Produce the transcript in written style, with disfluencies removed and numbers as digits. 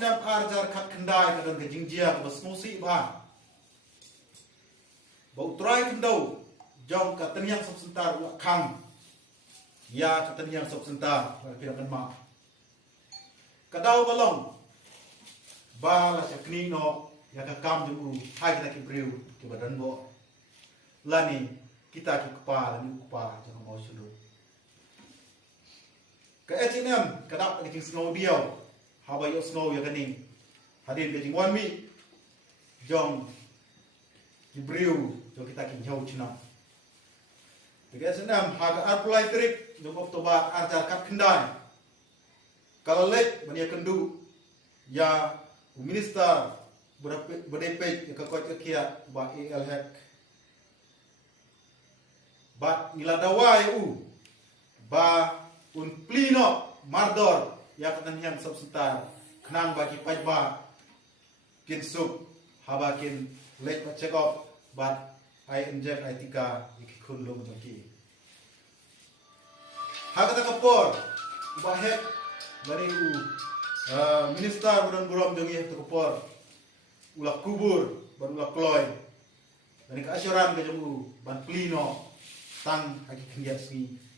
snap arjar kat kendai kadang ke jingjia ke basmusi bah. Bau try kendau jong ka teniang sop sentar ulah kang. Ya ka teniang sop sentar kira kan ma. Kadau balong. Ba la sakni no ya ka kam jemu hai kita ki briu ke badan bo. Lani kita ki kepala ni kepala jangan mau sudut. Ke H&M kadap ke snow biau. Haba yo snow ya kaning. Hadir ke jing 1 mi. Jong ki briu jo kita ki jauh cina. Ke H&M haga arpulai trik jong oktober arjar kat kendai. Kalau lek bania kendu ya minister berdepek ke kot ke kiat ba el hek. Ba niladawa eu ba un plino mardor ya katan yang subsetar kenang bagi pajba kin sup habakin lek check up but I inject I tika ikikun lom joki hakata kapor ba hek bani minister buron jongi to kapor ulah kubur baru ulah kloy dan keasyaran ke jamu ban plino tang haki kengiat segi